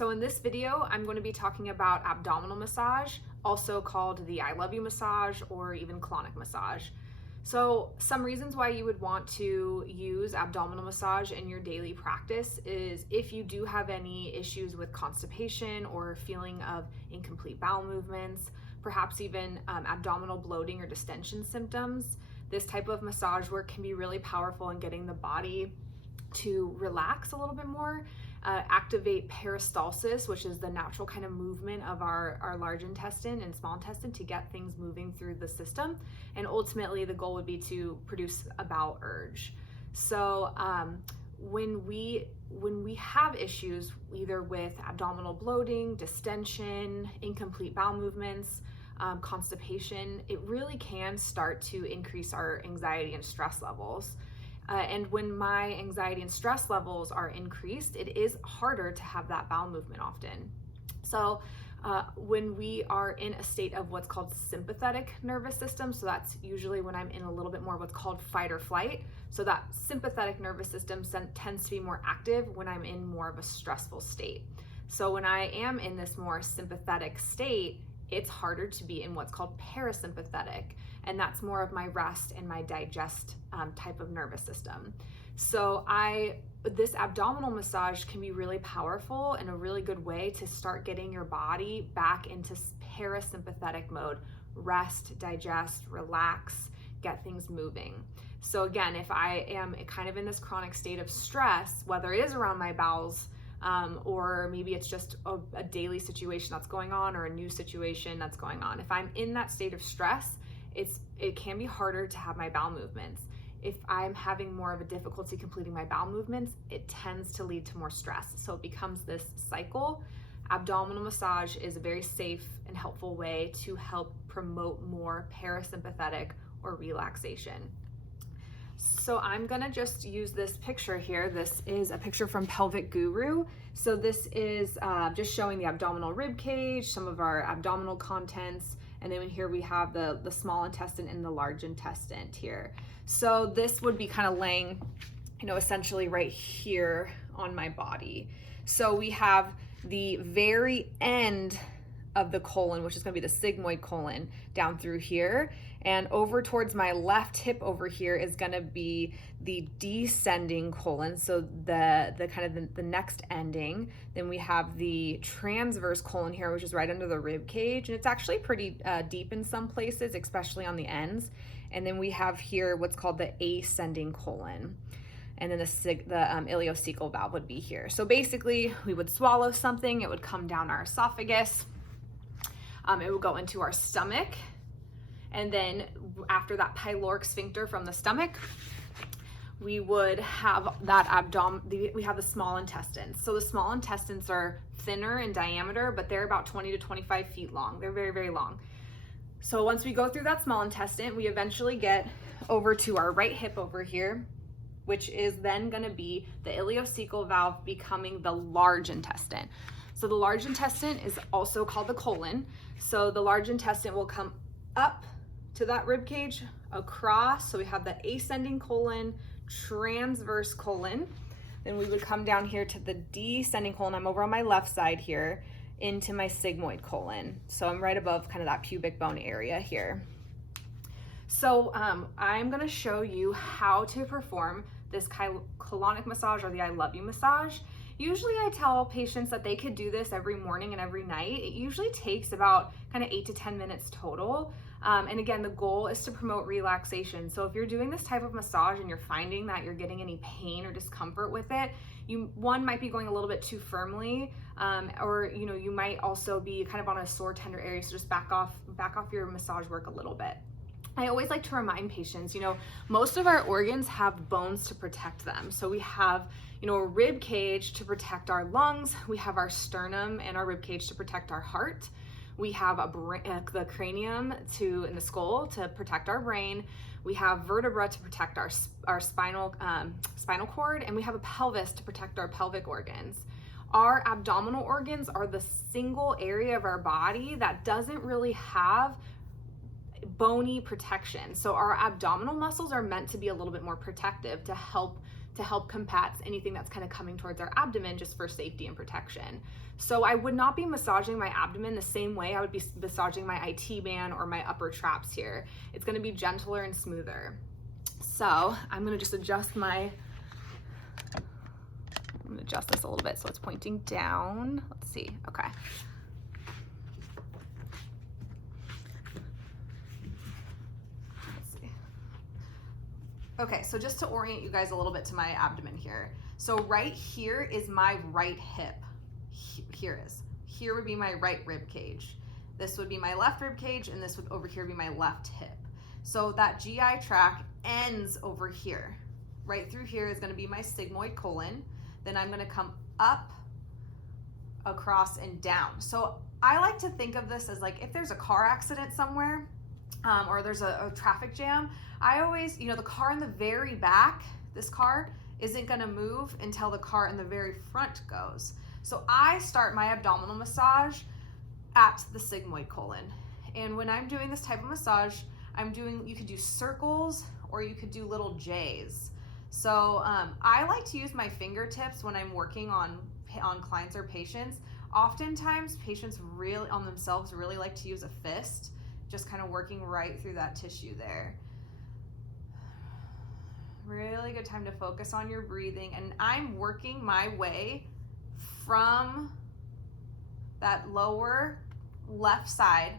So in this video, I'm going to be talking about abdominal massage, also called the I love you massage or even colonic massage. So some reasons why you would want to use abdominal massage in your daily practice is if you do have any issues with constipation or feeling of incomplete bowel movements, perhaps even abdominal bloating or distension symptoms. This type of massage work can be really powerful in getting the body to relax a little bit more, activate peristalsis, which is the natural kind of movement of our large intestine and small intestine to get things moving through the system. And ultimately the goal would be to produce a bowel urge. So when we have issues either with abdominal bloating, distension, incomplete bowel movements, constipation, it really can start to increase our anxiety and stress levels. And when my anxiety and stress levels are increased, it is harder to have that bowel movement often. So when we are in a state of what's called sympathetic nervous system, so that's usually when I'm in a little bit more what's called fight or flight. So that sympathetic nervous system tends to be more active when I'm in more of a stressful state. So when I am in this more sympathetic state, it's harder to be in what's called parasympathetic, and that's more of my rest and my digest type of nervous system. So this abdominal massage can be really powerful and a really good way to start getting your body back into parasympathetic mode. Rest, digest, relax, get things moving. So again, if I am kind of in this chronic state of stress, whether it is around my bowels, or maybe it's just a daily situation that's going on or a new situation that's going on. If I'm in that state of stress, it can be harder to have my bowel movements. If I'm having more of a difficulty completing my bowel movements, it tends to lead to more stress. So it becomes this cycle. Abdominal massage is a very safe and helpful way to help promote more parasympathetic or relaxation. So I'm gonna just use this picture here. This is a picture from Pelvic Guru. So this is just showing the abdominal rib cage, some of our abdominal contents, and then here we have the small intestine and the large intestine here. So this would be kind of laying, essentially right here on my body. So we have the very end of the colon, which is going to be the sigmoid colon, down through here, and over towards my left hip over here is going to be the descending colon, so the kind of the next ending. Then we have the transverse colon here, which is right under the rib cage, and it's actually pretty deep in some places, especially on the ends. And then we have here what's called the ascending colon, and then the ileocecal valve would be here. So basically we would swallow something, it would come down our esophagus, it would go into our stomach, and then after that pyloric sphincter from the stomach, we would have that we have the small intestines. So the small intestines are thinner in diameter, but they're about 20 to 25 feet long. They're very, very long. So once we go through that small intestine, we eventually get over to our right hip over here, which is then gonna be the ileocecal valve becoming the large intestine. So the large intestine is also called the colon. So the large intestine will come up to that rib cage, across. So we have the ascending colon, transverse colon. Then we would come down here to the descending colon. I'm over on my left side here into my sigmoid colon. So I'm right above kind of that pubic bone area here. So I'm gonna show you how to perform this colonic massage or the I love you massage. Usually I tell patients that they could do this every morning and every night. It usually takes about kind of 8 to 10 minutes total. And again, the goal is to promote relaxation. So if you're doing this type of massage and you're finding that you're getting any pain or discomfort with it, you might be going a little bit too firmly, or you might also be kind of on a sore, tender area. So just back off your massage work a little bit. I always like to remind patients, most of our organs have bones to protect them. So we have, a rib cage to protect our lungs. We have our sternum and our rib cage to protect our heart. We have the cranium in the skull to protect our brain. We have vertebra to protect our spinal cord, and we have a pelvis to protect our pelvic organs. Our abdominal organs are the single area of our body that doesn't really have bony protection. So our abdominal muscles are meant to be a little bit more protective to help to help combat anything that's kind of coming towards our abdomen, just for safety and protection. So I would not be massaging my abdomen the same way I would be massaging my IT band or my upper traps here. It's going to be gentler and smoother. So I'm going to just adjust this a little bit so it's pointing down. Let's see. Okay. Okay, so just to orient you guys a little bit to my abdomen here. So right here is my right hip. Here would be my right rib cage. This would be my left rib cage, and this would over here be my left hip. So that GI tract ends over here. Right through here is going to be my sigmoid colon. Then I'm going to come up, across, and down. So I like to think of this as like if there's a car accident somewhere, or there's a traffic jam, I always, the car in the very back, this car isn't going to move until the car in the very front goes. So I start my abdominal massage at the sigmoid colon. And when I'm doing this type of massage, you could do circles or you could do little J's. So I like to use my fingertips when I'm working on clients or patients. Oftentimes patients really on themselves really like to use a fist, just kind of working right through that tissue there. Really good time to focus on your breathing. And I'm working my way from that lower left side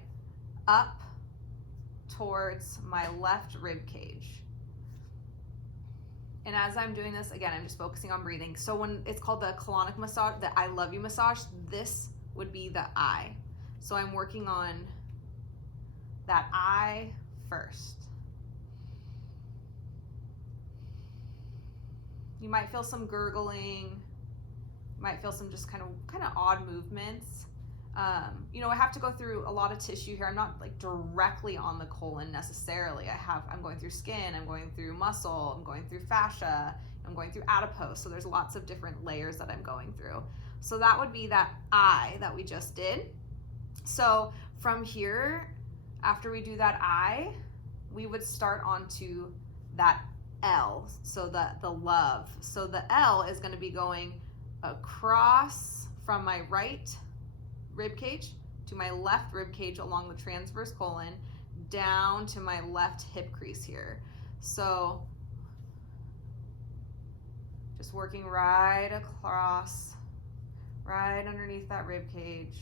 up towards my left rib cage. And as I'm doing this, again, I'm just focusing on breathing. So when it's called the colonic massage, the I love you massage, this would be the I. So I'm working on that I first. You might feel some gurgling. You might feel some just kind of odd movements. I have to go through a lot of tissue here. I'm not like directly on the colon necessarily. I'm going through skin, I'm going through muscle, I'm going through fascia, I'm going through adipose. So there's lots of different layers that I'm going through. So that would be that I that we just did. So from here, after we do that I, we would start onto that L, so the love. So the L is going to be going across from my right rib cage to my left rib cage along the transverse colon down to my left hip crease here. So just working right across, right underneath that rib cage.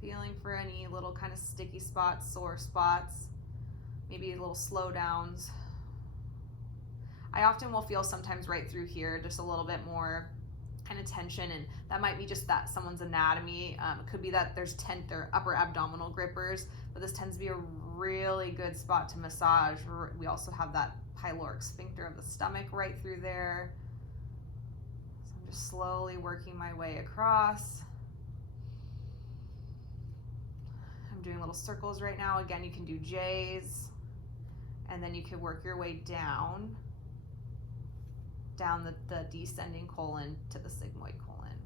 Feeling for any little kind of sticky spots, sore spots, maybe little slowdowns. I often will feel sometimes right through here, just a little bit more kind of tension, and that might be just that someone's anatomy. It could be that there's their upper abdominal grippers, but this tends to be a really good spot to massage. We also have that pyloric sphincter of the stomach right through there. So I'm just slowly working my way across. I'm doing little circles right now. Again, you can do J's, and then you can work your way down the descending colon to the sigmoid colon.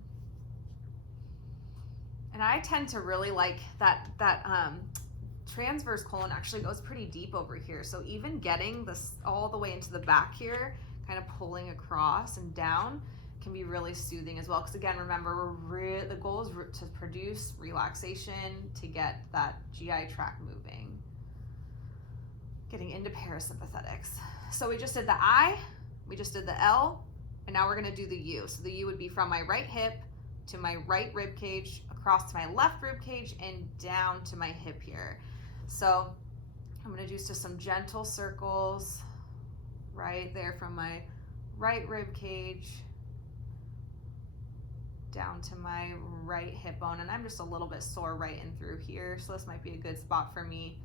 And I tend to really like that transverse colon actually goes pretty deep over here. So even getting this all the way into the back here, kind of pulling across and down, can be really soothing as well. Because again, remember, the goal is to produce relaxation, to get that GI tract moving, getting into parasympathetics. So we just did the I, we just did the L, and now we're going to do the U. So the U would be from my right hip to my right rib cage, across to my left rib cage, and down to my hip here. So I'm going to do just some gentle circles right there from my right rib cage down to my right hip bone. And I'm just a little bit sore right in through here, so this might be a good spot for me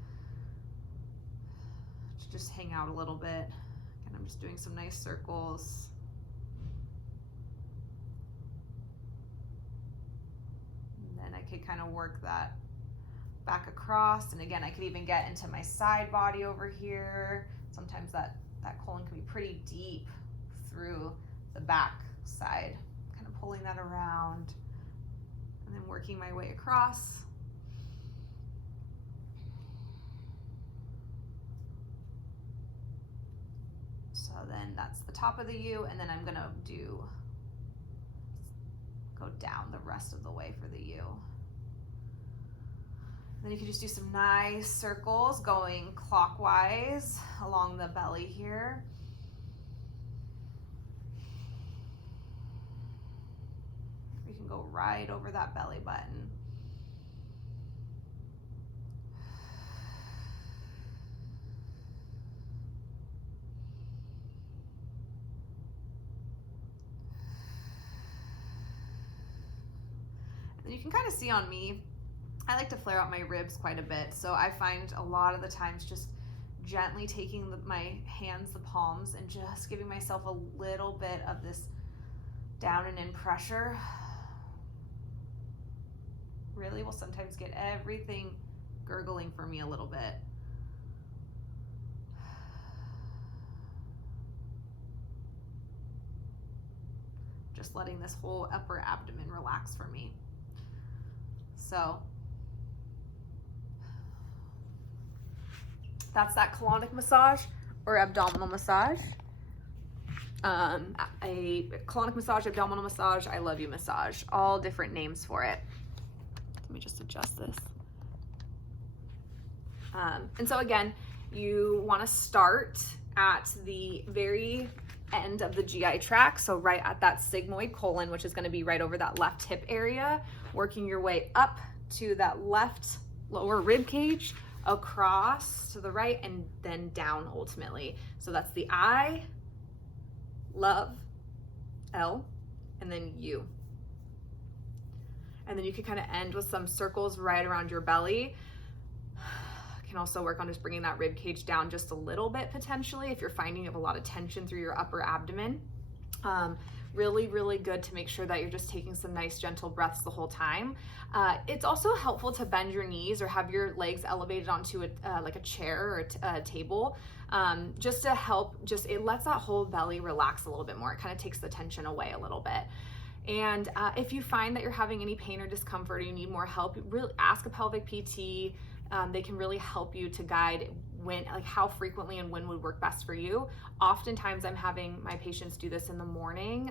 to just hang out a little bit. And I'm just doing some nice circles. And then I could kind of work that back across. And again, I could even get into my side body over here. Sometimes that colon can be pretty deep through the back side. Kind of pulling that around and then working my way across. So then that's the top of the U, and then I'm gonna go down the rest of the way for the U. Then you can just do some nice circles going clockwise along the belly here. You can go right over that belly button. And you can kind of see on me, I like to flare out my ribs quite a bit, so I find a lot of the times just gently taking my hands, the palms, and just giving myself a little bit of this down and in pressure really will sometimes get everything gurgling for me a little bit. Just letting this whole upper abdomen relax for me. So that's that colonic massage or abdominal massage. A colonic massage, abdominal massage, I love you massage, all different names for it. Let me just adjust this. And so again, you want to start at the very end of the GI tract, so right at that sigmoid colon, which is going to be right over that left hip area, working your way up to that left lower rib cage, across to the right, and then down ultimately. So that's the I, love, L, and then U. And then you can kind of end with some circles right around your belly. Can also work on just bringing that rib cage down just a little bit potentially if you're finding you have a lot of tension through your upper abdomen. Really, really good to make sure that you're just taking some nice gentle breaths the whole time. It's also helpful to bend your knees or have your legs elevated onto like a chair or a table, just to help, it lets that whole belly relax a little bit more. It kind of takes the tension away a little bit. And if you find that you're having any pain or discomfort or you need more help, really ask a pelvic PT. They can really help you to guide how frequently and when would work best for you. Oftentimes I'm having my patients do this in the morning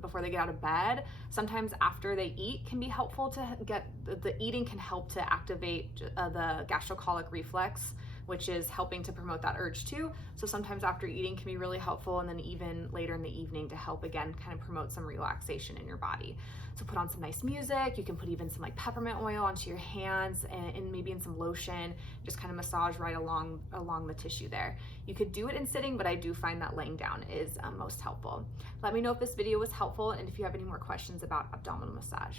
before they get out of bed. Sometimes after they eat can be helpful to get, the eating can help to activate the gastrocolic reflex, which is helping to promote that urge too. So sometimes after eating can be really helpful, and then even later in the evening to help again kind of promote some relaxation in your body. So put on some nice music. You can put even some like peppermint oil onto your hands and maybe in some lotion, just kind of massage right along the tissue there. You could do it in sitting, but I do find that laying down is most helpful. Let me know if this video was helpful and if you have any more questions about abdominal massage.